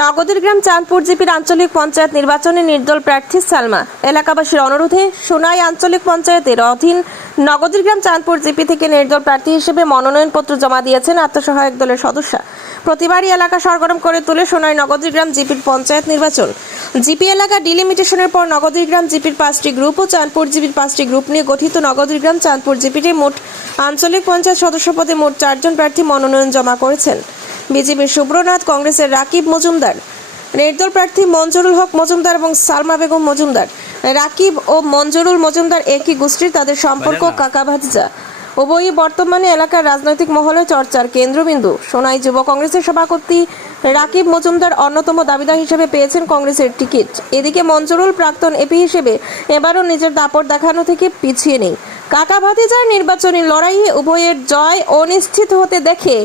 নগদীর গ্রাম চাঁদপুর জিপির আঞ্চলিক পঞ্চায়েত নির্বাচনে নির্দল প্রার্থী সালমা। এলাকাবাসীর অনুরোধে সোনাই আঞ্চলিক পঞ্চায়েতের অধীন নগদীর গ্রাম চাঁদপুর জিপি থেকে নির্দল প্রার্থী হিসেবে মনোনয়নপত্র জমা দিয়েছেন আত্মসহায়ক দলের সদস্য। প্রতিবারই এলাকা সরগরম করে তুলে সোনাই নগদীর গ্রাম জিপির পঞ্চায়েত নির্বাচন। জিপি এলাকা ডিলিমিটেশনের পর নগদীর গ্রাম জিপির 5টি গ্রুপ ও চাঁদপুর জিপির 5টি গ্রুপ নিয়ে গঠিত নগদীর গ্রাম চাঁদপুর জিপিতে মোট আঞ্চলিক পঞ্চায়েত সদস্য পদে মোট 4 জন প্রার্থী মনোনয়ন জমা করেছেন। বিজেপির সুব্রনাথ, কংগ্রেসের রাকিব মজুমদার, নির্দল প্রার্থী মঞ্জুরুল হক মজুমদার এবং সালমা বেগম মজুমদার। রাকিব ও মঞ্জুরুল মজুমদার একই গোষ্ঠীর, তাদের সম্পর্ক কাকা ভাতিজা। উভয়ই বর্তমানে এলাকার রাজনৈতিক মহলে চর্চার কেন্দ্রবিন্দু। সোনাই যুব কংগ্রেসের সভাপতি রাকিব মজুমদার অন্যতম দাবিদার হিসেবে পেয়েছেন কংগ্রেসের টিকিট। এদিকে মঞ্জুরুল প্রাক্তন এপি হিসেবে এবারও নিজের দাপট দেখানো থেকে পিছিয়ে নেই। কাকা ভাতিজার নির্বাচনী লড়াইয়ে উভয়ের জয় অনিশ্চিত হতে দেখে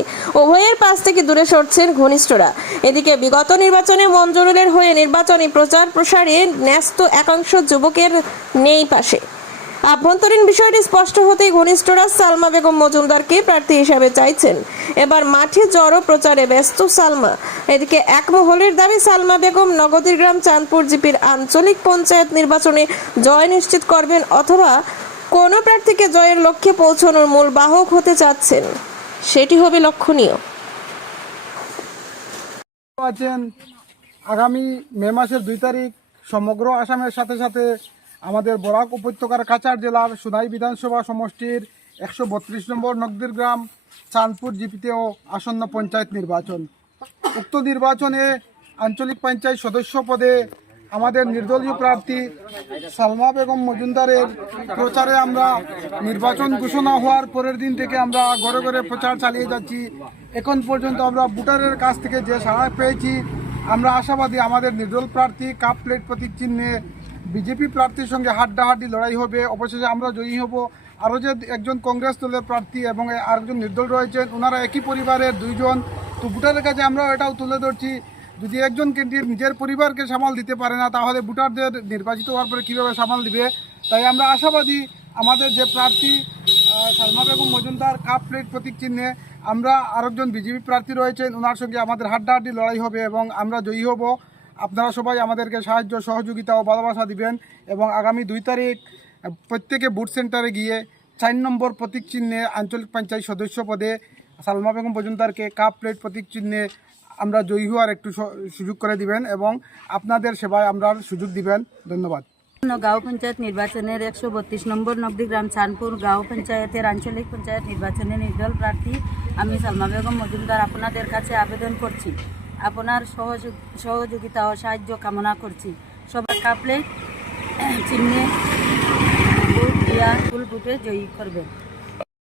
উভয়ের পাশ থেকে দূরে সরছেন ঘনিষ্ঠরা। এদিকে বিগত নির্বাচনে মঞ্জুরুলের হয়ে নির্বাচনী প্রচার প্রসারে ন্যস্ত একাংশ যুবকের নেই পাশে। আভ্যন্তরীণ বিষয়টি স্পষ্ট হতেই ঘনিষ্ঠরা সালমা বেগম মজুমদারকে প্রার্থী হিসেবে চাইছেন। এবার মাঠে জড়ো প্রচারে ব্যস্ত সালমা। এদিকে এক মহলের দাবি সালমা বেগম নগদীর গ্রাম চাঁদপুর জিপির আঞ্চলিক পঞ্চায়েত নির্বাচনে জয় নিশ্চিত করবেন অথবা কোন প্রার্থীকে জয়ের লক্ষ্যে পৌঁছানোর মূল বাহক হতে চাচ্ছেন, সেটি হবে লক্ষণীয়। আগামী মে মাসের 2 তারিখ সমগ্র আসামের সাথে সাথে আমাদের বরাক উপত্যকার কাছাড় জেলার সোনাই বিধানসভা সমষ্টির 132 নম্বর নগদীর গ্রাম চাঁদপুর জিপিতেও আসন্ন পঞ্চায়েত নির্বাচন। উক্ত নির্বাচনে আঞ্চলিক পঞ্চায়েত সদস্য পদে আমাদের নির্দলীয় প্রার্থী সালমা বেগম মজুমদারের প্রচারে আমরা নির্বাচন ঘোষণা হওয়ার পরের দিন থেকে আমরা ঘরে ঘরে প্রচার চালিয়ে যাচ্ছি। এখন পর্যন্ত আমরা ভোটারের কাছ থেকে যে সাড়া পেয়েছি, আমরা আশাবাদী আমাদের নির্দল প্রার্থী কাপ প্লেট প্রতীক চিহ্নে বিজেপি প্রার্থীর সঙ্গে হাড্ডাহাড্ডি লড়াই হবে। অবশেষে আমরা জয়ী হব। আরও যে একজন কংগ্রেস দলের প্রার্থী এবং আরেকজন নির্দল রয়েছেন, ওনারা একই পরিবারের 2 জন। তো ভোটারের কাছে আমরা এটাও তুলে ধরছি, যদি একজন ক্যান্ডিডেট নিজের পরিবারকে সামাল দিতে পারে না, তাহলে ভোটারদের নির্বাচিত হওয়ার পরে কীভাবে সামাল দিবে। তাই আমরা আশাবাদী আমাদের যে প্রার্থী সালমা বেগম মজুমদার কাপ প্লেট প্রতীক চিহ্নে, আমরা আরেকজন বিজেপি প্রার্থী রয়েছেন, ওনার সঙ্গে আমাদের হাড্ডাহাড্ডি লড়াই হবে এবং আমরা জয়ী হব। আপনারা সবাই আমাদেরকে সাহায্য সহযোগিতা ও ভালোবাসা দিবেন এবং আগামী 2 তারিখ প্রত্যেকে বুথ সেন্টারে গিয়ে 4 নম্বর প্রতীক চিহ্নে আঞ্চলিক পঞ্চায়েত সদস্য পদে সালমা বেগম মজুমদারকে কাপ প্লেট প্রতীক চিহ্নে আমরা জয়ী হওয়ার একটু সুযোগ করে দিবেন এবং আপনাদের সেবায় আমরা সুযোগ দিবেন। ধন্যবাদ। গাঁও পঞ্চায়েত নির্বাচনের 132 নম্বর নগদী গ্রাম চাঁদপুর গাঁও পঞ্চায়েতের আঞ্চলিক পঞ্চায়েত নির্বাচনে নির্দল প্রার্থী আমি সালমা বেগম মজুমদার আপনাদের কাছে আবেদন করছি। আপনার সহযোগিতা ও সাহায্য কামনা করছি। সবাই কাপ প্লেট চিহ্নে ভোট দিয়া ফুল ভোটে জয়ী করবেন।